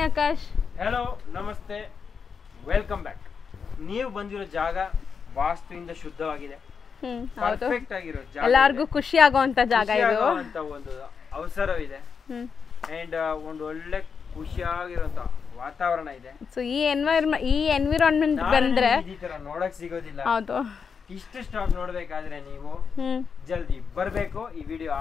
Hi Akash. Hello ನಮಸ್ತೆ, welcome back. ನೀವು ಬಂದಿರೋ ಜಾಗ ವಾಸ್ತುವಿಂದ ಶುದ್ಧವಾಗಿದೆ, ಪರ್ಫೆಕ್ಟ್ ಆಗಿರೋ ಜಾಗ, ಎಲ್ಲರಿಗೂ ಖುಷಿ ಆಗುವಂತ ಜಾಗ ಇದು ಅಂತ ಒಂದು ಅವಸರವಿದೆ ಅಂಡ್ ಒಂದು ಒಳ್ಳೆ ಖುಷಿಯಾಗಿರುವಂತ ವಾತಾವರಣ ಇದೆ. ಸೊ ಈ ಎನ್ವಿರಾನ್ಮೆಂಟ್ ಬಂದ್ರೆ ಈ ತರ ನೋಡಕ್ ಸಿಗೋದಿಲ್ಲ. ಹೌದು, ಇಷ್ಟು ಸ್ಟಾಕ್ ನೋಡ್ಬೇಕಾದ್ರೆ ನೀವು ಜಲ್ದಿ ಬರ್ಬೇಕು. ಈ ವಿಡಿಯೋ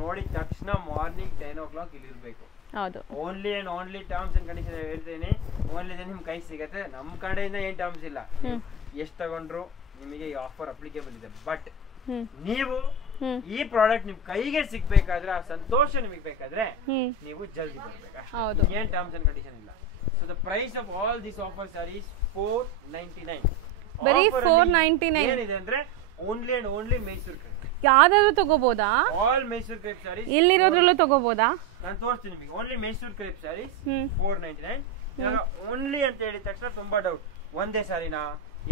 ನೋಡಿದ ತಕ್ಷಣ ಮಾರ್ನಿಂಗ್ 10 o'clock ಇಲ್ಲಿ ಇರ್ಬೇಕು. ಹೌದು, only and only terms and condition ಹೇಳ್ತೀನಿ. ಓನ್ಲಿ ನಿಮ್ ಕೈ ಸಿಗತ್ತೆ, ನಮ್ ಕಡೆಯಿಂದ ಏನ್ ಟರ್ಮ್ಸ್ ಇಲ್ಲ. ಎಷ್ಟ್ ತಗೊಂಡ್ರು ನಿಮಗೆ ಈ ಆಫರ್ ಅಪ್ಲಿಕೇಬಲ್ ಇದೆ. ಬಟ್ ನೀವು ಈ ಪ್ರಾಡಕ್ಟ್ ನಿಮ್ ಕೈಗೆ ಸಿಗ್ಬೇಕಾದ್ರೆ, ಆ ಸಂತೋಷ ನಿಮಗೆ ಬೇಕಾದ್ರೆ ನೀವು ಜಲ್ದಿ ಬರ್ಬೇಕು. ಏನ್ ಟರ್ಮ್ಸ್ ಅಂಡ್ ಕಂಡೀಷನ್ ಇಲ್ಲ. So the price of all this offers are is 499. ಬರೀ 499 ಏನಿದೆ ಅಂದ್ರೆ only and only Mysore crepe. ಯಾವ್ದಾದ್ರು ತಗೋಬಹುದಾ? ಆಲ್ ಮೈಸೂರು ಕ್ರೇಪ್ ಸ್ಯಾರೀಸ್ ಇಲ್ಲಿರೋದ್ರಲ್ಲೂ ತಗೋಬಹುದಾ? ನಾನು ತೋರಿಸ್ತೀನಿ ನಿಮಗೆ. Only Mysore crepe saris 499. ಇವಾಗ ಓನ್ಲಿ ಅಂತ ಹೇಳಿದ ತಕ್ಷಣ ತುಂಬಾ ಡೌಟ್. ಒಂದೇ ಸಾರಿನಾ,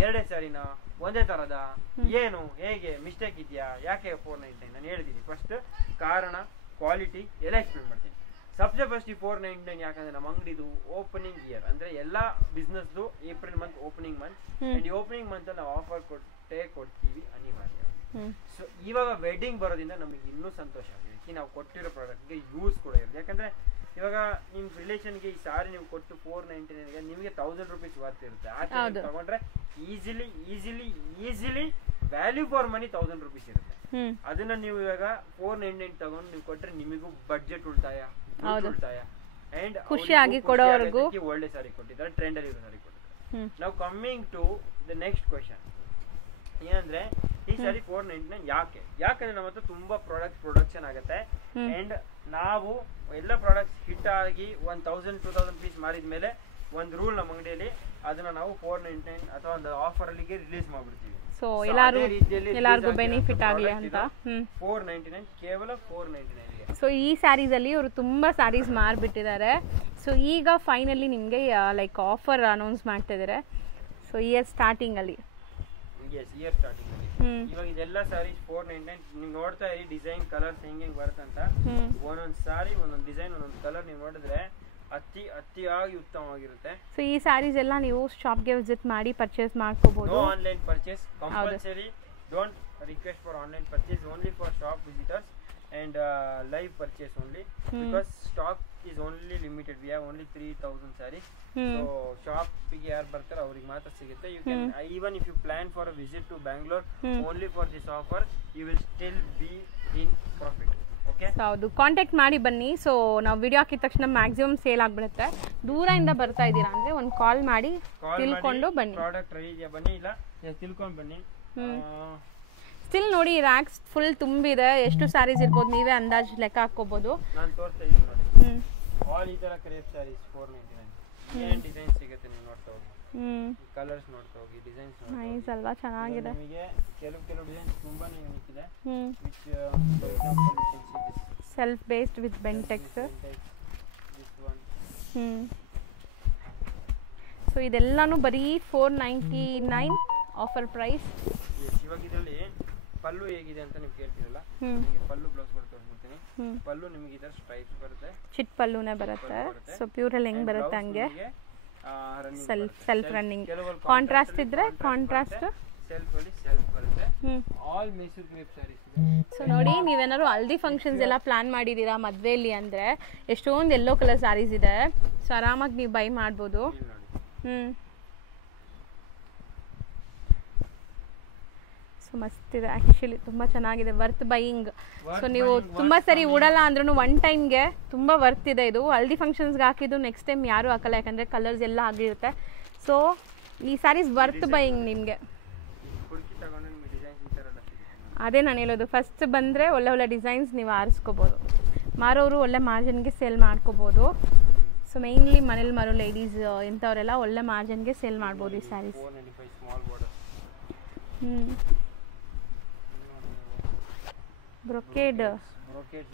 ಎರಡೇ ಸಾರಿನಾ, ಒಂದೇ ತರದ, ಏನು ಹೇಗೆ ಮಿಸ್ಟೇಕ್ ಇದೆಯಾ, ಯಾಕೆ 499? ನಾನು ಹೇಳ್ತೀನಿ. ಫಸ್ಟ್ ಕಾರಣ, ಕ್ವಾಲಿಟಿ ಎಲ್ಲ ಎಕ್ಸ್ಪ್ಲೇನ್ ಮಾಡ್ತೀನಿ. ಸಬ್ಜೆ ಫಸ್ಟ್ ಈ 499 ಯಾಕಂದ್ರೆ ನಮ್ಮ ಅಂಗಡಿದು ಓಪನಿಂಗ್ ಇಯರ್, ಅಂದ್ರೆ ಎಲ್ಲಾ business April month opening month. And ಈ ಓಪನಿಂಗ್ ಮಂತ್ ನಾವು ಆಫರ್ ಕೊಡ್ತೀವಿ ಅನಿವಾರ್ಯ. ಸೊ ಇವಾಗ ವೆಡ್ಡಿಂಗ್ ಬರೋದ್ರಿಂದ ನಮಗೆ ಇನ್ನೂ ಸಂತೋಷ ಆಗಿದೆ. ನಾವು ಕೊಟ್ಟಿರೋ ಪ್ರಾಡಕ್ಟ್ಗೆ ಯೂಸ್ ಕೂಡ ಇರುತ್ತೆ. ಯಾಕಂದ್ರೆ ಇವಾಗ ನಿಮ್ ರಿಲೇಷನ್ಗೆ ಈ ಸಾರಿ ನೀವು ಕೊಟ್ಟು 499 ನಿಮಗೆ 1000 rupees ವರ್ತ್ ಇರುತ್ತೆ. ಆಚೆ ತಗೊಂಡ್ರೆ easily value for money 1000 rupees ಇರುತ್ತೆ. ಅದನ್ನ ನೀವು ಇವಾಗ 499 ತಗೊಂಡು ನೀವು ಕೊಟ್ರೆ ನಿಮಗೂ ಬಡ್ಜೆಟ್ ಉಳಿತಾಯ ಅಂಡ್ ಖುಷಿಯಾಗಿ ಕೊಡೋವರೆಗೂ ಒಳ್ಳೆ ಸಾರಿ ಕೊಟ್ಟಿದ್ದಾರೆ, ಟ್ರೆಂಡ್ ಅಲ್ಲಿ ಇರೋ ಸಾರಿ ಕೊಟ್ಟಿದ್ದಾರೆ. ನಾವು coming to the next question ಏನಂದ್ರೆ ಈ ಸಾರಿ 499 ಯಾಕಂದ್ರೆ ನಮ್ಮ ಹತ್ರ ತುಂಬಾ ಪ್ರಾಡಕ್ಟ್ ಪ್ರೊಡಕ್ಷನ್ ಆಗುತ್ತೆ. ಅಂಡ್ ನಾವು ಎಲ್ಲ ಪ್ರಾಡಕ್ಟ್ಸ್ ಹಿಟ್ ಆಗಿ 1000-2000 ಪೀಸ್ ಮಾರಿದ್ಮೇಲೆ ಒಂದು ರೂಲ್ ನಮ್ಮ ಅಂಗಡಿಯಲ್ಲಿ, ಅದನ್ನ ನಾವು 499 ಅಥವಾ ಒಂದು ಆಫರ್ ಅಲ್ಲಿಗೆ ರಿಲೀಸ್ ಮಾಡ್ಬಿಡ್ತೀವಿ. ಸೊ ಎಲ್ಲರಿಗೂ ಬೆನಿಫಿಟ್ ಆಗಲಿ ಅಂತ 499 ಕೇವಲ 499. ಸೊ ಈ ಸ್ಯಾರೀಸ್ ಅಲ್ಲಿ ಇವರು ತುಂಬಾ ಸ್ಯಾರೀಸ್ ಮಾರ್ಬಿಟ್ಟಿದ್ದಾರೆ. ಸೊ ಈಗ ಫೈನಲಿ ನಿಮ್ಗೆ ಲೈಕ್ ಆಫರ್ ಅನೌನ್ಸ್ ಮಾಡ್ತಾ ಇದಾರೆ. ಸೊ ಇಯರ್ ಸ್ಟಾರ್ಟಿಂಗ್ ಅಲ್ಲಿ ಇವಾಗ ಇದೆಲ್ಲ ಸ್ಯಾರೀಸ್ 499. ನೀವು ನೋಡ್ತಾ ಇರಿ ಡಿಸೈನ್ ಕಲರ್ಸ್ ಹೆಂಗೆ ಬರುತ್ತಂತ. ಒಂದೊಂದ್ ಸಾರಿ ಒಂದೊಂದ್ ಡಿಸೈನ್ ಒಂದೊಂದ್ ಕಲರ್ ನೀವು ನೋಡಿದ್ರೆ ಅತಿಯಾಗಿ ಉತ್ತಮವಾಗಿರುತ್ತೆ. ಸೊ ಈ ಸ್ಯಾರೀಸ್ ಎಲ್ಲ ನೀವು ಶಾಪ್ಗೆ ವಿಸಿಟ್ ಮಾಡಿ ಪರ್ಚೇಸ್ ಮಾಡ್ಕೋಬಹುದು. No online purchase compulsory. Don't request for online purchase, only for shop visitors and live purchase only, because stock is only limited. We have only 3000 sarees. So shop ಗೆ ಯಾರು ಬರ್ತಾರೆ ಅವ್ರಿಗೆ ಮಾತ್ರ ಸಿಗುತ್ತೆ. You can even if you plan for a visit to Bangalore only for this offer, you will still be in profit. Okay, ಹೌದು, contact ಮಾಡಿ ಬನ್ನಿ. So ನಾವು ವಿಡಿಯೋ ಹಾಕಿದ ತಕ್ಷಣ ಮ್ಯಾಕ್ಸಿಮಮ್ ಸೇಲ್ ಆಗ್ಬಿಡುತ್ತೆ. ದೂರದಿಂದ ಬರ್ತಾ ಇದ್ದೀರಾ ಅಂದ್ರೆ ಒಂದು ಕಾಲ್ ಮಾಡಿ ತಿಳ್ಕೊಂಡು ಬನ್ನಿ. ಪ್ರಾಡಕ್ಟ್ ರೆಡಿ ಇದೆಯಾ ಬನ್ನಿ, ಇಲ್ಲ ತಿಳ್ಕೊಂಡು ಬನ್ನಿ. ಸ್ಟಿಲ್ ನೋಡಿ ರ್ಯಾಕ್ಸ್ ಫುಲ್ ತುಂಬಿದೆ. ಎಷ್ಟು ಸ್ಯಾರೀಸ್ ಇರ್ಬೋದು ನೀವೇ ಅಂದಾಜು ಲೆಕ್ಕ ಹಾಕೋಬಹುದು. ನಾನು ತೋರಿಸ್ತಾ ಇದ್ದೀನಿ ನೋಡಿ. ಆಲ್ ಈ ತರ ಕ್ರೇಪ್ ಸ್ಯಾರೀಸ್ 499. ಏನ್ ಡಿಸೈನ್ ಸಿಗುತ್ತೆ ನೀವು ನೋಡ್ತಾ ಹೋಗಿ, ಕಲರ್ಸ್ ನೋಡ್ತಾ ಹೋಗಿ, ಡಿಸೈನ್ಸ್ ನೋಡ್ತಾ ಹೋಗಿ. ನೈಸ್ ಅಲ್ವಾ, ಚೆನ್ನಾಗಿದೆ. ನಿಮಗೆ ಕೆಲವು ಡಿಸೈನ್ಸ್ ತುಂಬಾನೇ ಯೂನಿಕ್ ಇದೆ. Which for example you can see this self based with Bentex. This one. So ಇದೆಲ್ಲಾನು ಬರೀ 499 ಆಫರ್ ಪ್ರೈಸ್. ಇವಾಗ ಇದರಲ್ಲಿ ಪಲ್ಲು ಹೇಗಿದೆ ಅಂತ ನೀವು ಕೇಳ್ತಿರಲ್ಲ, ನಿಮಗೆ ಪಲ್ಲು ಬ್ಲೌಸ್ ಕೂಡ ತೋರಿಸ್ಬಿಡ್ತೀನಿ. ಪಲ್ಲು ನಿಮಗೆ ಇದರ ಸ್ಟ್ರೈಪ್ಸ್ ಬರುತ್ತೆ, ಚಿಟ್ ಪಲ್ಲುನೇ ಬರುತ್ತೆ. ಸೊ ಪ್ಯೂರ್ ಅಲ್ಲಿ ಹೆಂಗ್ ಬರುತ್ತೆ ಹಂಗೆ ಸೆಲ್ಫ್ ರನ್ನಿಂಗ್. ಕಾಂಟ್ರಾಸ್ಟ್ ಇದ್ರೆ ಕಾಂಟ್ರಾಸ್ಟ್, ಸೆಲ್ಫ್ ಅಲ್ಲಿ ಸೆಲ್ಫ್ ಬರುತ್ತೆ. ಆಲ್ ಮೈಸೂರು ಕ್ರೇಪ್ ಸ್ಯಾರೀಸ್ ಇದೆ. ಸೊ ನೋಡಿ, ನೀವೇನಾದ್ರು ಹಲ್ದಿ ಫಂಕ್ಷನ್ಸ್ ಎಲ್ಲ ಪ್ಲಾನ್ ಮಾಡಿದೀರಾ ಮದ್ವೆಯಲ್ಲಿ ಅಂದ್ರೆ ಎಷ್ಟೊಂದು ಯೆಲ್ಲೋ ಕಲರ್ ಸ್ಯಾರೀಸ್ ಇದೆ. ಸೊ ಆರಾಮಾಗಿ ನೀವು ಬೈ ಮಾಡ್ಬೋದು. ಸೊ ಮಸ್ತ್ ಇದೆ ಆ್ಯಕ್ಚುಲಿ, ತುಂಬ ಚೆನ್ನಾಗಿದೆ, ವರ್ತ್ ಬೈಯಿಂಗ್. ಸೊ ನೀವು ತುಂಬ ಸರಿ ಉಡಲ್ಲ ಅಂದ್ರೂ ಒನ್ ಟೈಮ್ಗೆ ತುಂಬ ವರ್ತ್ ಇದೆ ಇದು. ಹಲ್ದಿ ಫಂಕ್ಷನ್ಸ್ಗೆ ಹಾಕಿದ್ದು ನೆಕ್ಸ್ಟ್ ಟೈಮ್ ಯಾರೂ ಹಾಕಲ್ಲ, ಯಾಕಂದರೆ ಕಲರ್ಸ್ ಎಲ್ಲ ಆಗಿರುತ್ತೆ. ಸೊ ಈ ಸ್ಯಾರೀಸ್ ವರ್ತ್ ಬೈಯಿಂಗ್ ನಿಮಗೆ. ಅದೇ ನಾನು ಹೇಳೋದು, ಫಸ್ಟ್ ಬಂದರೆ ಒಳ್ಳೆ ಡಿಸೈನ್ಸ್ ನೀವು ಆರಿಸ್ಕೋಬೋದು. ಮಾರೋರು ಒಳ್ಳೆ ಮಾರ್ಜಿನ್ಗೆ ಸೇಲ್ ಮಾಡ್ಕೋಬೋದು. ಸೊ ಮೇಯ್ನ್ಲಿ ಮನೇಲಿ ಮಾರೋ ಲೇಡೀಸ್ ಇಂಥವರೆಲ್ಲ ಒಳ್ಳೆ ಮಾರ್ಜಿನ್ಗೆ ಸೇಲ್ ಮಾಡ್ಬೋದು ಈ ಸ್ಯಾರೀಸ್. Brocade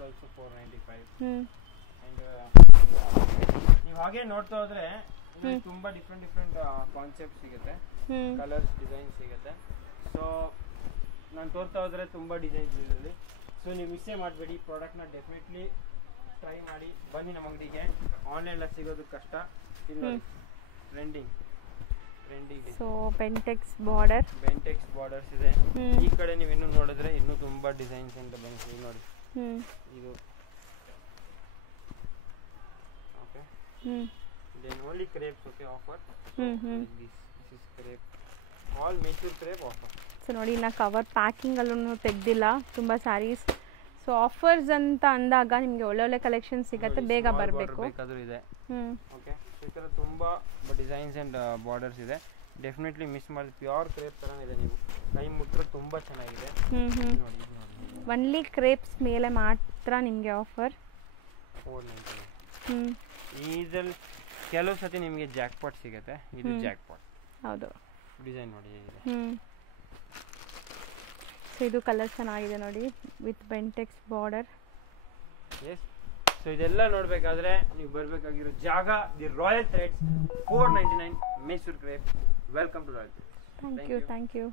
also 495. and ನೀವು ಹಾಗೆ ನೋಡ್ತಾ ಹೋದ್ರೆ ತುಂಬಾ ಡಿಫರೆಂಟ್ ಕಾನ್ಸೆಪ್ಟ್ ಸಿಗುತ್ತೆ, ಕಲರ್ಸ್ ಡಿಸೈನ್ ಸಿಗುತ್ತೆ. ಸೊ ನಾನು ತೋರ್ತಾ ಹೋದ್ರೆ ತುಂಬಾ ಡಿಸೈನ್ಸ್ ಇದೆ. ಸೊ ನೀವು ಮಿಸ್ಸೇ ಮಾಡಬೇಡಿ, ಪ್ರಾಡಕ್ಟ್ನ ಡೆಫಿನೆಟ್ಲಿ ಟ್ರೈ ಮಾಡಿ ಬನ್ನಿ ನಮ್ಮ ಅಂಗಡಿಗೆ. ಆನ್ಲೈನ್ ಸಿಗೋದು ಕಷ್ಟ. ಇಲ್ಲಿ ನೋಡಿ ಟ್ರೆಂಡಿಂಗ್ ಸೊ ಬೆಂಟೆಕ್ಸ್ ಬಾರ್ಡರ್ಸ್ ಇದೆ. ಈ ಕಡೆ ನೀವು ಇನ್ನೂ ನೋಡಿದ್ರೆ ಇನ್ನೂ ತುಂಬಾ ಡಿಸೈನ್ಸ್ ಅಂತ ಬಂದಿದೆ ನೋಡಿ. ಇದು okay then only crepes okay offer. This is crepe, all Mysore crepe offer. So ನೋಡಿ ನಾ ಕವರ್ ಪ್ಯಾಕಿಂಗ್ ಅಲ್ಲೂ ತೆಗ್ದಿಲ್ಲ ತುಂಬ ಸ್ಯಾರೀಸ್. ಸೊ ಆಫರ್ಸ್ ಅಂತ ಅಂದಾಗ ನಿಮಗೆ ಒಳ್ಳೊಳ್ಳೆ ಕಲೆಕ್ಷನ್ ಸಿಗುತ್ತೆ, ಬೇಗ ಬರಬೇಕು. ಇದೆ ಓಕೆ. ಈ ಥರ ತುಂಬ ಡಿಸೈನ್ಸ್ ಆ್ಯಂಡ್ ಬಾರ್ಡರ್ಸ್ ಇದೆ. ಡೆಫಿನೆಟ್ಲಿ ಮಿಸ್ ಮಾಡಿ. ಪ್ಯೂರ್ ಕ್ರೇಪ್ ಥರ ಇದೆ, ನೀವು ಕೈ ಮುಟ್ಟರೆ ತುಂಬ ಚೆನ್ನಾಗಿದೆ. ನೋಡಿ ಒನ್ಲಿ ಕ್ರೇಪ್ಸ್ ಮೇಲೆ ಮಾತ್ರ ನಿಮಗೆ ಆಫರ್. 499. ಇದ್ರಲ್ಲಿ ಕೆಲವು ಸತಿ ನಿಮಗೆ ಜಾಕ್ಪಾಟ್ ಸಿಗುತ್ತೆ. ಇದು ಜಾಕ್ಪಾಟ್. ಹೌದು. ಡಿಸೈನ್ ನೋಡಿ ಹೇಗಿದೆ. ಸೊ ಇದು ಕಲರ್ ಚೆನ್ನಾಗಿದೆ ನೋಡಿ, with Bentex border. Yes. So ಇದೆಲ್ಲ ನೋಡಬೇಕಾದ್ರೆ ನೀವು ಬರಬೇಕಾಗಿರೋ ಜಾಗ the Royal Threads, 499 Mysore crepe. Welcome to Royal Threads. Thank you.